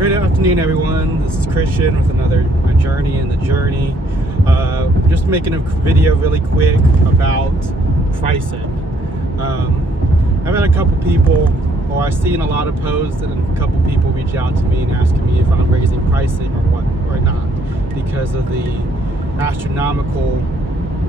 Good afternoon, everyone. This is Christian with another My Journey in the Journey. Just making a video really quick about pricing. I've had a couple people, or I've seen a lot of posts, and a couple people reach out to me and asking me if I'm raising pricing or not, because of the astronomical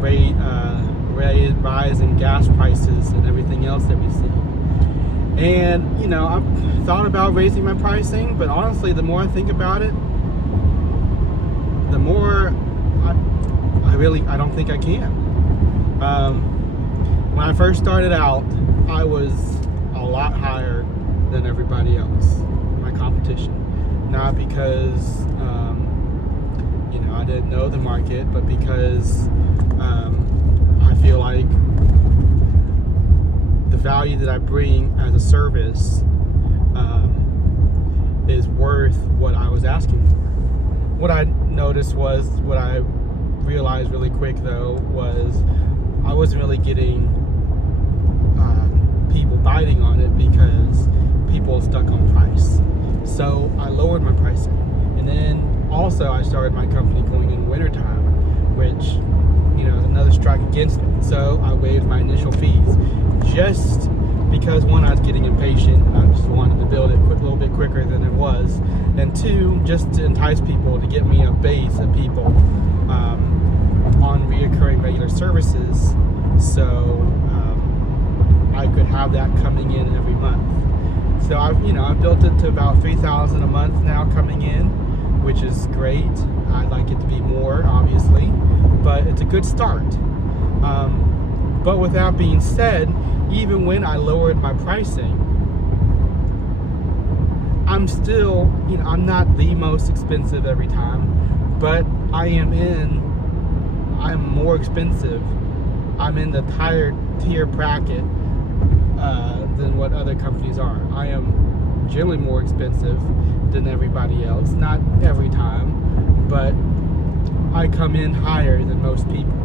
rise in gas prices and everything else that we see. And, you know, I've thought about raising my pricing, but honestly, the more I think about it, the more I don't think I can. When I first started out, I was a lot higher than everybody else, my competition. Not because, I didn't know the market, but because I feel like the value that I bring as a service is worth what I was asking for. What I noticed was, what I realized really quick though, was I wasn't really getting people biting on it because people stuck on price. So I lowered my pricing. And then also I started my company going in wintertime, which, is another strike against me. So I waived my initial fees, just because one, I was getting impatient. I just wanted to build it a little bit quicker than it was, and two, just to entice people, to get me a base of people on reoccurring regular services, so I could have that coming in every month. So I've built it to about $3,000 a month now coming in, which is great. I'd like it to be more, obviously, but it's a good start. But with that being said, even when I lowered my pricing, I'm still, I'm not the most expensive every time, but I'm more expensive. I'm in the higher tier bracket than what other companies are. I am generally more expensive than everybody else. Not every time, but I come in higher than most people.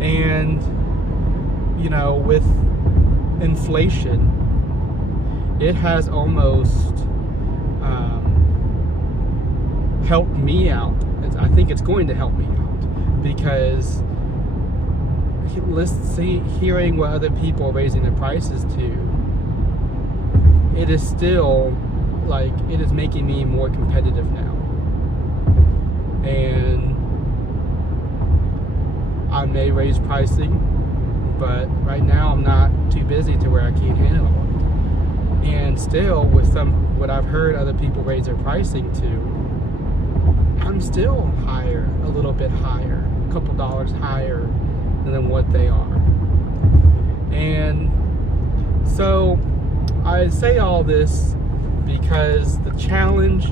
And with inflation, it has almost helped me out. I think it's going to help me out, because hearing what other people are raising their prices to, it is still it is making me more competitive now. And I may raise pricing, but right now I'm not too busy to where I can't handle it. And still, with what I've heard other people raise their pricing to, I'm still higher, a little bit higher, a couple dollars higher than what they are. And so I say all this because the challenge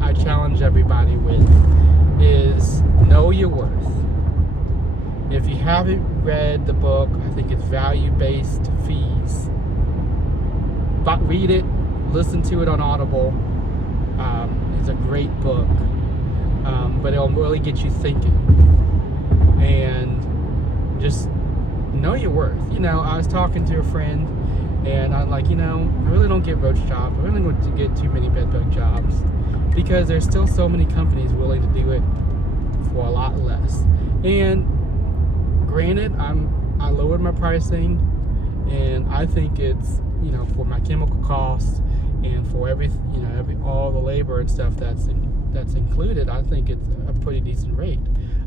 I challenge everybody with is know your worth. If you haven't read the book, I think it's Value-Based Fees, but read it, listen to it on Audible. It's a great book, but it'll really get you thinking. And just know your worth. I was talking to a friend, and I'm like, I really don't get roach jobs. I really don't get too many bedbug jobs, because there's still so many companies willing to do it for a lot less. And granted, I lowered my pricing, and I think it's, for my chemical costs and for all the labor and stuff that's included, I think it's a pretty decent rate.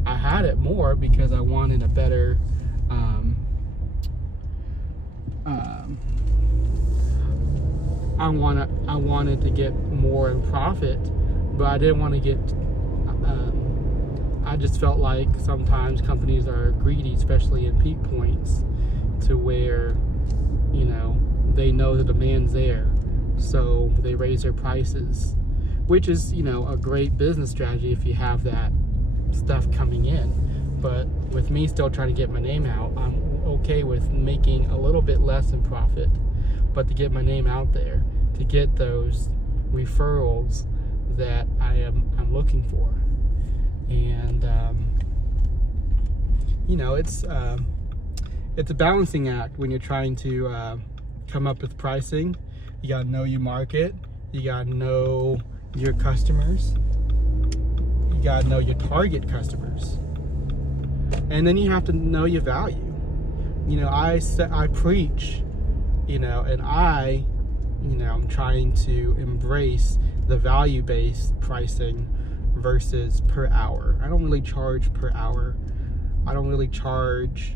I had it more because I wanted a better I wanted to get more in profit, but I didn't want to get I just felt like sometimes companies are greedy, especially in peak points, to where they know the demand's there, so they raise their prices, which is a great business strategy if you have that stuff coming in. But with me still trying to get my name out, I'm okay with making a little bit less in profit, but to get my name out there, to get those referrals that I'm looking for. And it's a balancing act when you're trying to come up with pricing. You gotta know your market. You gotta know your customers. You gotta know your target customers. And then you have to know your value. You know, I preach, you know, and I'm trying to embrace the value-based pricing versus per hour. I don't really charge per hour. I don't really charge,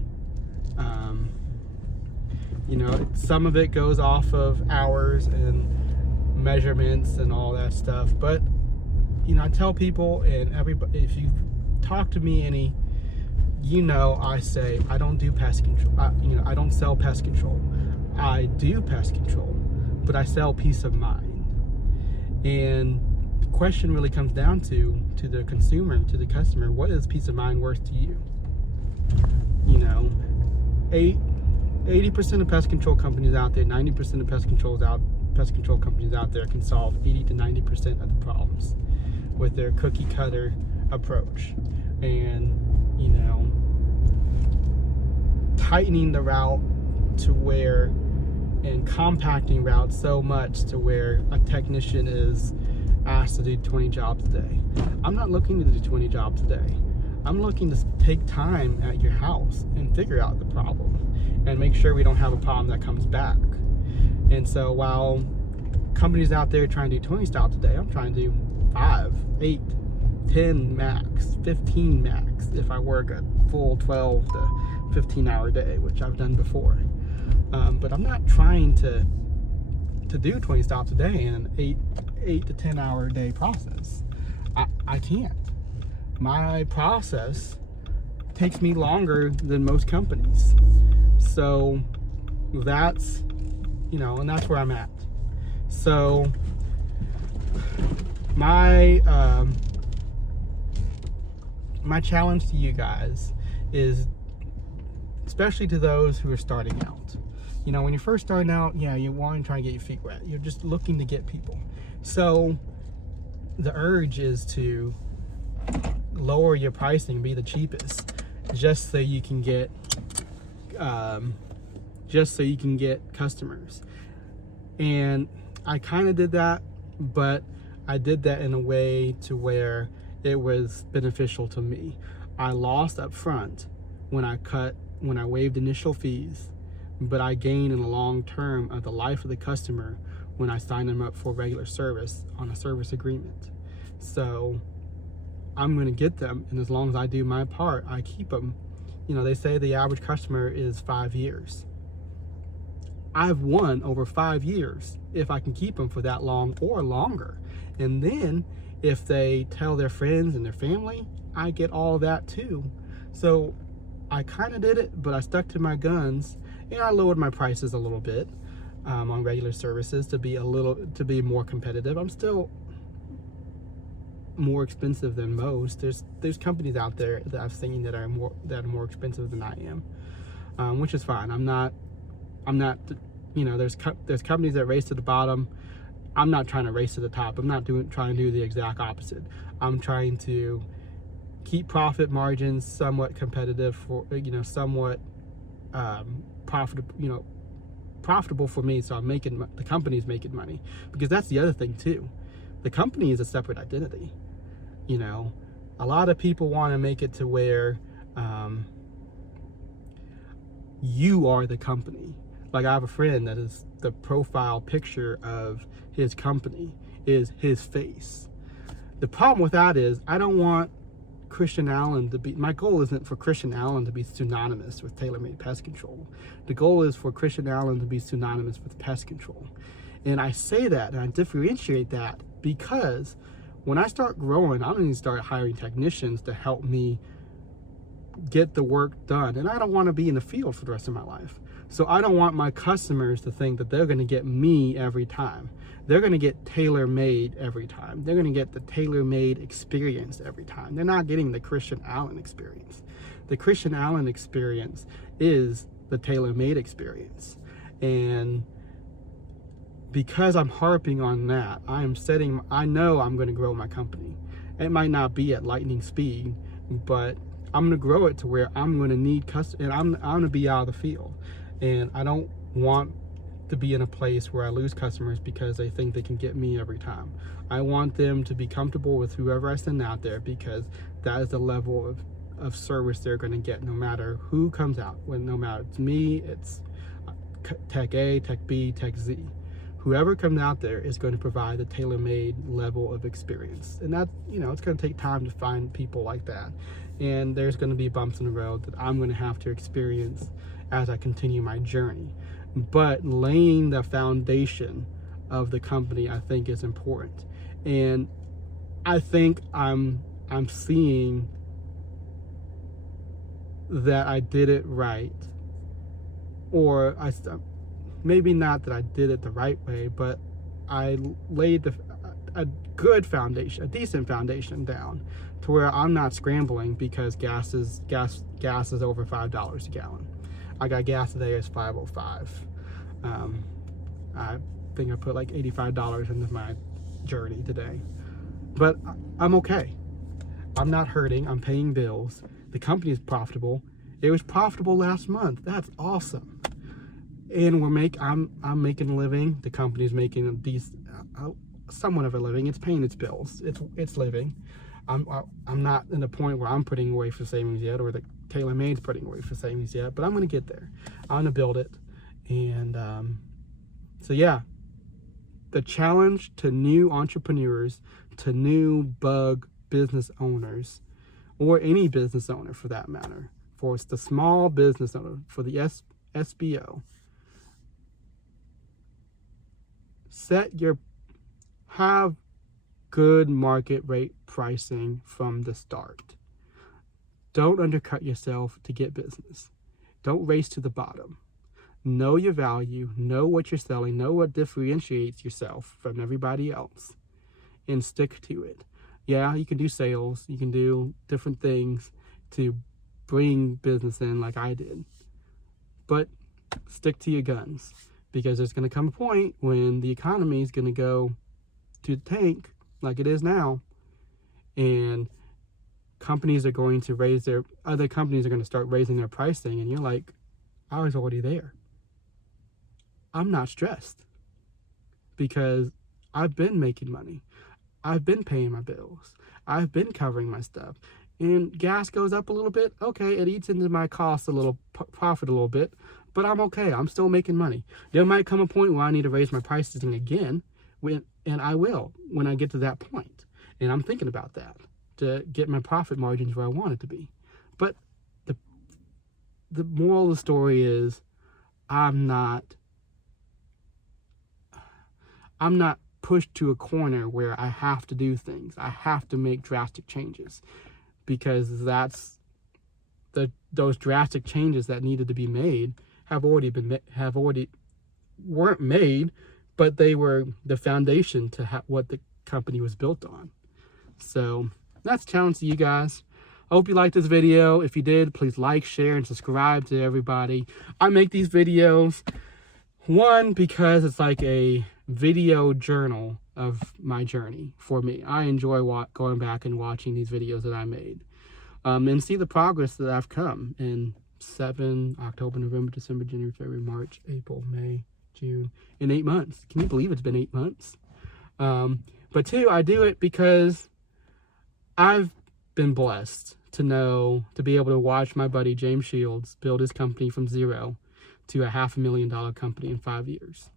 some of it goes off of hours and measurements and all that stuff. But, I tell people, and everybody, if you talk to me I say I don't do pest control. I don't sell pest control. I do pest control, but I sell peace of mind. And the question really comes down to the consumer, to the customer, what is peace of mind worth to you? 80% of pest control companies out there, 90% of pest control companies out there can solve 80 to 90% of the problems with their cookie cutter approach. And tightening the route to where, and compacting routes so much to where a technician is asked to do 20 jobs a day. I'm not looking to do 20 jobs a day. I'm looking to take time at your house and figure out the problem and make sure we don't have a problem that comes back. And so while companies out there trying to do 20 stops a day, I'm trying to do 5, 8, 10 max, 15 max if I work a full 12 to 15 hour day, which I've done before. But I'm not trying to do 20 stops a day in an 8 to 10 hour day process. I can't. My process takes me longer than most companies. So that's, and that's where I'm at. So my challenge to you guys is, especially to those who are starting out. When you're first starting out, you want to try and get your feet wet. You're just looking to get people. So the urge is to lower your pricing, be the cheapest, just so you can get customers. And I kind of did that, but I did that in a way to where it was beneficial to me. I lost up front when I waived initial fees, but I gained in the long term of the life of the customer when I signed them up for regular service on a service agreement. So I'm going to get them, and as long as I do my part, I keep them. They say the average customer is 5 years. I've won over 5 years if I can keep them for that long or longer. And then if they tell their friends and their family, I get all that too. So I kind of did it, but I stuck to my guns, and I lowered my prices a little bit on regular services to be more competitive. I'm still more expensive than most. There's companies out there that I've seen that are more expensive than I am, which is fine. I'm not. There's companies that race to the bottom. I'm not trying to race to the top. I'm not trying to do the exact opposite. I'm trying to keep profit margins somewhat competitive for somewhat profitable for me, so the company's making money, because that's the other thing too. The company is a separate identity. A lot of people want to make it to where you are the company. Like, I have a friend that is the profile picture of his company is his face. The problem with that is I don't want Christian Allen to be, my goal isn't for Christian Allen to be synonymous with tailor-made pest control. The goal is for Christian Allen to be synonymous with pest control. And I say that and I differentiate that because when I start growing, I'm going to start hiring technicians to help me get the work done. And I don't want to be in the field for the rest of my life. So I don't want my customers to think that they're going to get me every time. They're going to get tailor-made every time. They're going to get the tailor-made experience every time. They're not getting the Christian Allen experience. The Christian Allen experience is the tailor-made experience. And because I'm harping on that, I know I'm going to grow my company. It might not be at lightning speed, but I'm going to grow it to where I'm going to need customers, and I'm going to be out of the field. And I don't want to be in a place where I lose customers because they think they can get me every time. I want them to be comfortable with whoever I send out there, because that is the level of service they're going to get no matter who comes out. No matter it's me, it's Tech A, Tech B, Tech Z. Whoever comes out there is going to provide the tailor-made level of experience. And that, it's going to take time to find people like that. And there's going to be bumps in the road that I'm going to have to experience as I continue my journey. But laying the foundation of the company, I think, is important. And I think I'm seeing that I did it right. Or maybe not that I did it the right way, but I laid a good foundation, a decent foundation down, to where I'm not scrambling because gas is over $5 a gallon. I got gas today, it's $5.05. I think I put like $85 into my journey today, but I'm okay. I'm not hurting. I'm paying bills. The company is profitable. It was profitable last month. That's awesome. And I'm making a living. The company's making a decent, somewhat of a living. It's paying its bills. It's living. I'm not in the point where I'm putting away for savings yet, or the TailorMade's putting away for savings yet, but I'm going to get there. I'm going to build it. And so yeah, the challenge to new entrepreneurs, to new bug business owners, or any business owner for that matter, for the small business owner, for the SBO, have good market rate pricing from the start. Don't undercut yourself to get business. Don't race to the bottom. Know your value, know what you're selling, know what differentiates yourself from everybody else, and stick to it. Yeah, you can do sales, you can do different things to bring business in like I did, but stick to your guns, because there's going to come a point when the economy is going to go to the tank like it is now, and companies are going to other companies are going to start raising their pricing, and you're like, I was already there. I'm not stressed because I've been making money. I've been paying my bills. I've been covering my stuff. And gas goes up a little bit. Okay, it eats into my cost a little, profit a little bit, but I'm okay. I'm still making money. There might come a point where I need to raise my pricing again, and I will when I get to that point. And I'm thinking about that to get my profit margins where I want it to be. But the moral of the story is I'm not pushed to a corner where I have to do things. I have to make drastic changes, because those drastic changes that needed to be made weren't made, but they were the foundation to what the company was built on. So that's a challenge to you guys. I hope you liked this video. If you did, please like, share, and subscribe to everybody. I make these videos, one, because it's like a video journal of my journey for me. I enjoy going back and watching these videos that I made, and see the progress that I've come in October, November, December, January, February, March, April, May, June, in 8 months. Can you believe it's been 8 months? But two, I do it because I've been blessed to be able to watch my buddy James Shields build his company from zero to a $500,000 company in 5 years.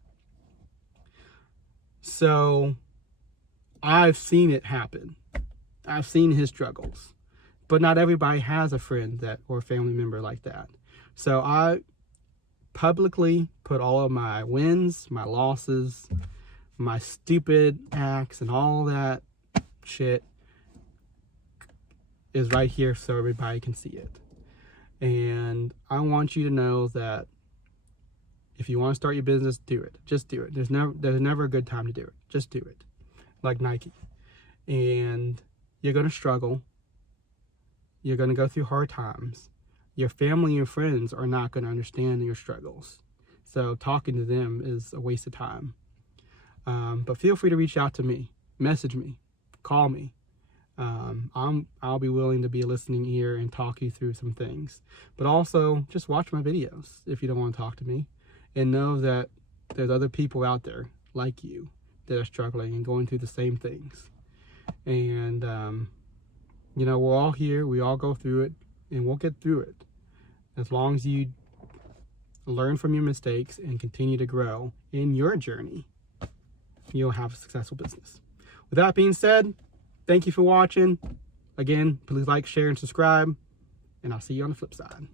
So I've seen it happen. I've seen his struggles, but not everybody has a friend or a family member like that. So I publicly put all of my wins, my losses, my stupid acts, and all that shit is right here so everybody can see it. And I want you to know that if you want to start your business, do it. Just do it. There's never a good time to do it. Just do it. Like Nike. And you're going to struggle. You're going to go through hard times. Your family and your friends are not going to understand your struggles. So talking to them is a waste of time. But feel free to reach out to me. Message me. Call me. I'll be willing to be a listening ear and talk you through some things. But also, just watch my videos if you don't want to talk to me. And know that there's other people out there like you that are struggling and going through the same things. And, you know, we're all here. We all go through it, and we'll get through it. As long as you learn from your mistakes and continue to grow in your journey, you'll have a successful business. With that being said, thank you for watching. Again, please like, share, and subscribe, and I'll see you on the flip side.